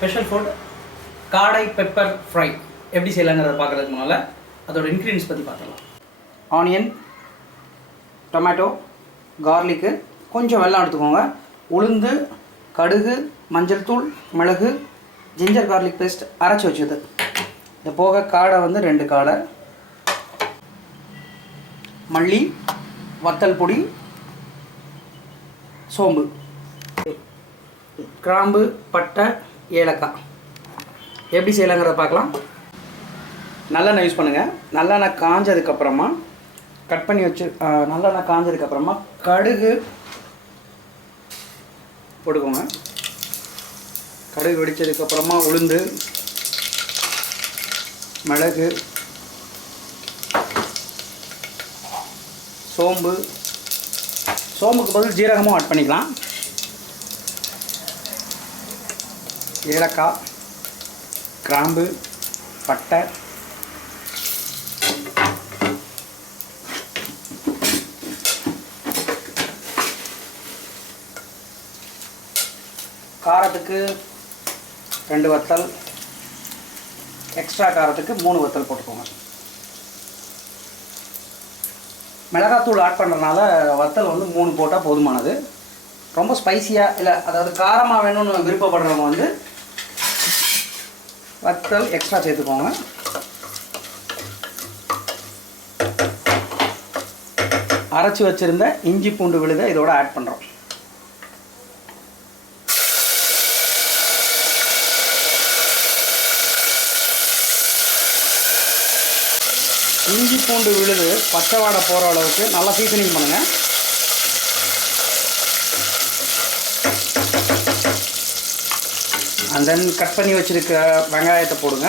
Special food காடை pepper fry. எப்படி செய்யலாங்கிறத பார்க்குறதுக்கு முன்னால் அதோட இன்க்ரீடியன்ஸ் பற்றி பார்த்துடலாம். ஆனியன் டொமேட்டோ கார்லிக்கு கொஞ்சம் வெள்ளம் எடுத்துக்கோங்க. உளுந்து கடுகு மஞ்சள் தூள் மிளகு ஜிஞ்சர் கார்லிக் பேஸ்ட் அரைச்சி வச்சது. இது போக காடை வந்து ரெண்டு காடை. மல்லி வத்தல் பொடி சோம்பு. கிராம்பு பட்டை ஏலக்காய். எப்படி செய்யலாங்கிறத பார்க்கலாம். நல்லெண்ணெய் யூஸ் பண்ணுங்கள் நல்லெண்ணெய் காஞ்சதுக்கப்புறமா கட் பண்ணி வச்சு நல்லெண்ணெய் காஞ்சதுக்கப்புறமா கடுகு போட்டுக்கோங்க. கடுகு வெடிச்சதுக்கப்புறமா உளுந்து மிளகு சோம்பு. சோம்புக்கு பதில் ஜீரகமும் ஆட் பண்ணிக்கலாம். ஏலக்காய் கிராம்பு பட்டை காரத்துக்கு ரெண்டு வத்தல் எக்ஸ்ட்ரா காரத்துக்கு மூணு வத்தல் போட்டுக்கோங்க. மிளகாத்தூள் ஆட் பண்ணுறதுனால வத்தல் வந்து மூணு போட்டால் போதுமானது. ரொம்ப ஸ்பைசியாக இல்லை அதாவது காரமாக வேணும்னு விருப்பப்படுறவங்க வந்து வத்தல் எக்ஸ்ட்ரா சேர்த்துக்கோங்க. அரைச்சி வச்சுருந்த இஞ்சி பூண்டு விழுதை இதோட ஆட் பண்ணுறோம் இஞ்சி பூண்டு விழுது பச்சை வாடை போகிற அளவுக்கு நல்லா சீசனிங் பண்ணுங்கள் அண்ட் தென் கட் பண்ணி வச்சுருக்க வெங்காயத்தை போடுங்க.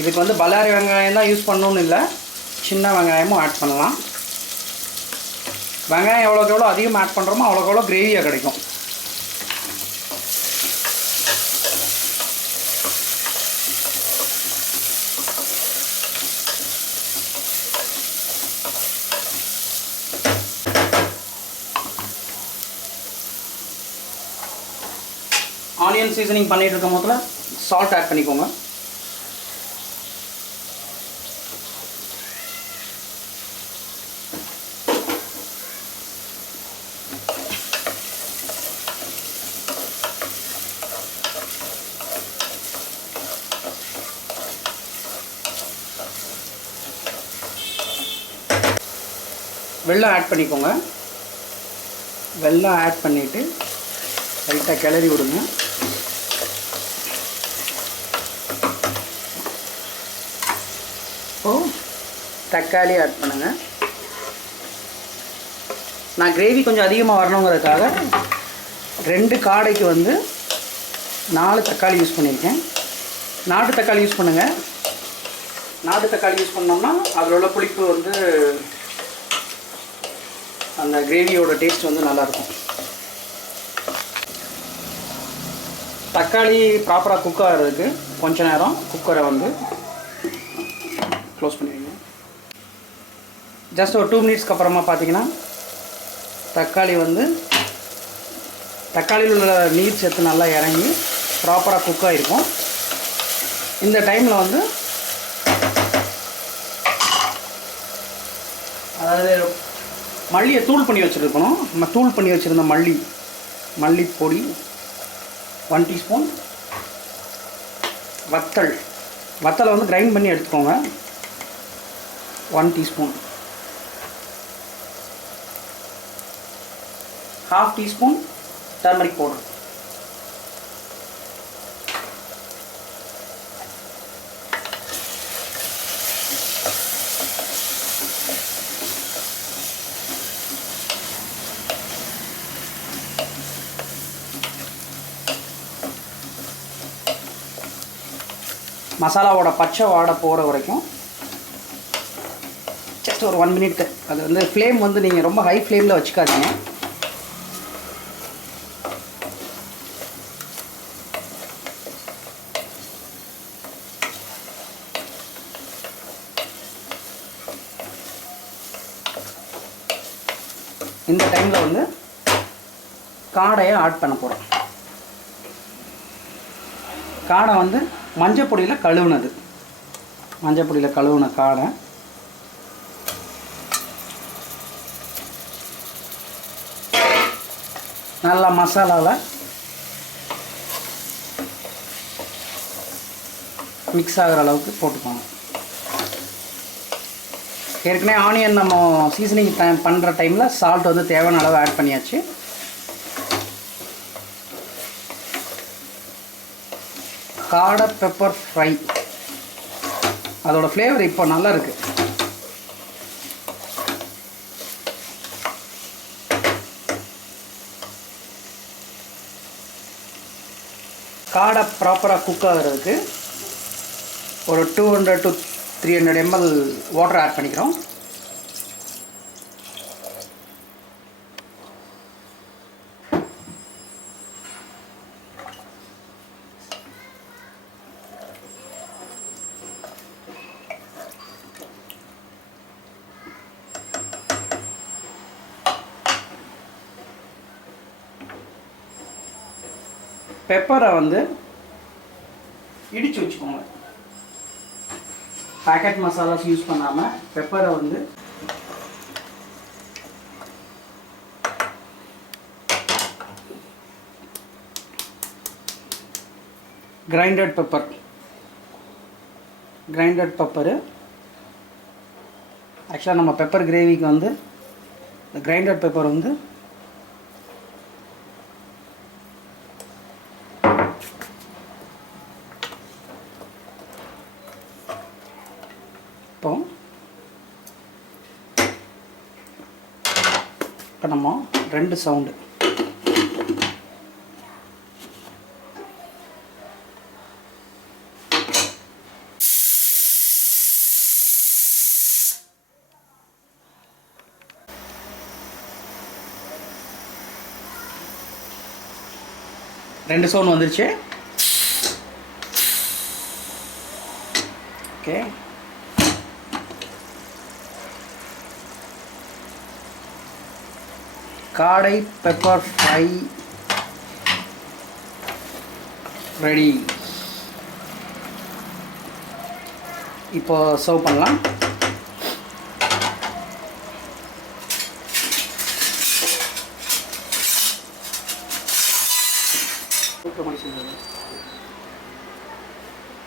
இதுக்கு வந்து பல்லாரி வெங்காயம் தான் யூஸ் பண்ணணும்னு இல்லை. சின்ன வெங்காயமும் ஆட் பண்ணலாம். வெங்காயம் எவ்வளோக்கு எவ்வளோ அதிகமாக ஆட் பண்ணுறோமோ அவ்வளோக்கு எவ்வளோ கிரேவியாக கிடைக்கும். ஆனியன் சீசனிங் பண்ணிட்டு இருக்கும் போதில் சால்ட் ஆட் பண்ணிக்கோங்க. வெள்ளம் ஆட் பண்ணிக்கோங்க. வெள்ளம் ஆட் பண்ணிவிட்டு லைட்டாக கிளறி விடுங்க. இப்போ தக்காளி ஆட் பண்ணுங்க. நான் கிரேவி கொஞ்சம் அதிகமாக வரணுங்கிறதுக்காக ரெண்டு காடைக்கு வந்து நாலு தக்காளி யூஸ் பண்ணியிருக்கேன். நாட்டு தக்காளி யூஸ் பண்ணுங்கள் நாட்டு தக்காளி யூஸ் பண்ணோம்னா அதில் உள்ள புளிப்பு வந்து அந்த கிரேவியோட டேஸ்ட் வந்து நல்லாயிருக்கும் தக்காளி ப்ராப்பராக குக் ஆகிறதுக்கு கொஞ்ச நேரம் குக்கரை வந்து க்ளோஸ் பண்ணிடுங்க. ஜஸ்ட் ஒரு டூ மினிட்ஸ்க்கு அப்புறமா பார்த்தீங்கன்னா தக்காளி வந்து தக்காளியில் உள்ள நீர் சத்து நல்லா இறங்கி ப்ராப்பராக குக் ஆகிருக்கும் இந்த டைமில் வந்து அதாவது மல்லியை தூள் பண்ணி வச்சுருக்கணும். நம்ம தூள் பண்ணி வச்சுருந்த மல்லி மல்லிப்பொடி ஒன் டீஸ்பூன் வத்தல். வத்தலை வந்து கிரைண்ட் பண்ணி எடுத்துக்கோங்க. One teaspoon half teaspoon turmeric powder மசாலாவோட பச்சை வாடை போகிற வரைக்கும் ஜஸ்ட் ஒரு ஒன் மினிட் அது வந்து ஃப்ளேம் வந்து நீங்கள் ரொம்ப ஹை ஃப்ளேமில் வச்சுக்காதீங்க. இந்த டைமில் வந்து காடையை ஆட் பண்ண போகிறோம் காடை வந்து மஞ்சள் பொடியில் கழுவுனது. மஞ்சள் பொடியில் கழுவுன காடை நல்லா மசாலாவில் மிக்ஸ் ஆகிற அளவுக்கு போட்டுக்கோங்க. ஏற்கனவே ஆனியன் நம்ம சீசனிங் டைம் பண்ணுற டைமில் சால்ட் வந்து தேவையான அளவு ஆட் பண்ணியாச்சு. காடை பெப்பர் ஃப்ரை. அதோடய ஃப்ளேவர் இப்போ நல்லா இருக்கு. காடை ப்ராப்பராக குக் ஆகுறதுக்கு ஒரு two hundred to three hundred ML water add பண்ணிக்கிறோம். பெப்பரை வந்து இடித்து வச்சுக்கோங்க. பேக்கெட் மசாலாஸ் யூஸ் பண்ணாமல் பெப்பரை வந்து கிரைண்டட் பெப்பர் கிரைண்டட் பெப்பரு ஆக்சுவலாக நம்ம பெப்பர் கிரேவிக்கு வந்து கிரைண்டட் பெப்பர் வந்து இப்போ இப்போ நம்ம ரெண்டு சவுண்டு. ரெண்டு சவுண்ட் வந்துருச்சு. ஓகே. காடை பெப்பர் ஃப்ரை ரெடி இப்போ சர்வ் பண்ணலாம்.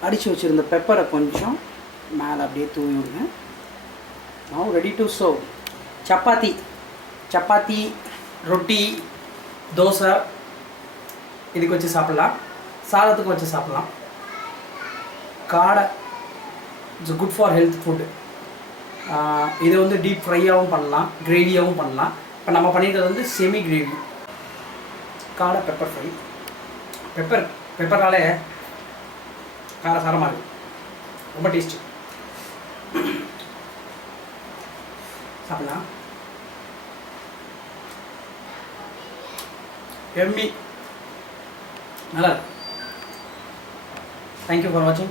அடித்து வச்சுருந்த பெப்பரை கொஞ்சம் மேலே அப்படியே தூவி விடுங்க. நான் ready to serve chapati. Chapati ரொட்டி தோசை இதுக்கு வச்சு சாப்பிட்லாம். சாதத்துக்கு வச்சு சாப்பிட்லாம். காடை it's good for health food இதை வந்து டீப் ஃப்ரையாகவும் பண்ணலாம் கிரேவியாகவும் பண்ணலாம். இப்போ நம்ம பண்ணியிருக்கிறது வந்து செமி கிரேவி காடை பெப்பர் ஃப்ரை பெப்பர் பெப்பர்னாலே காரசாரமாக இருக்குது ரொம்ப டேஸ்ட்டு சாப்பிட்லாம். எம்மி நல்லா. தேங்க்யூ ஃபார் வாட்சிங்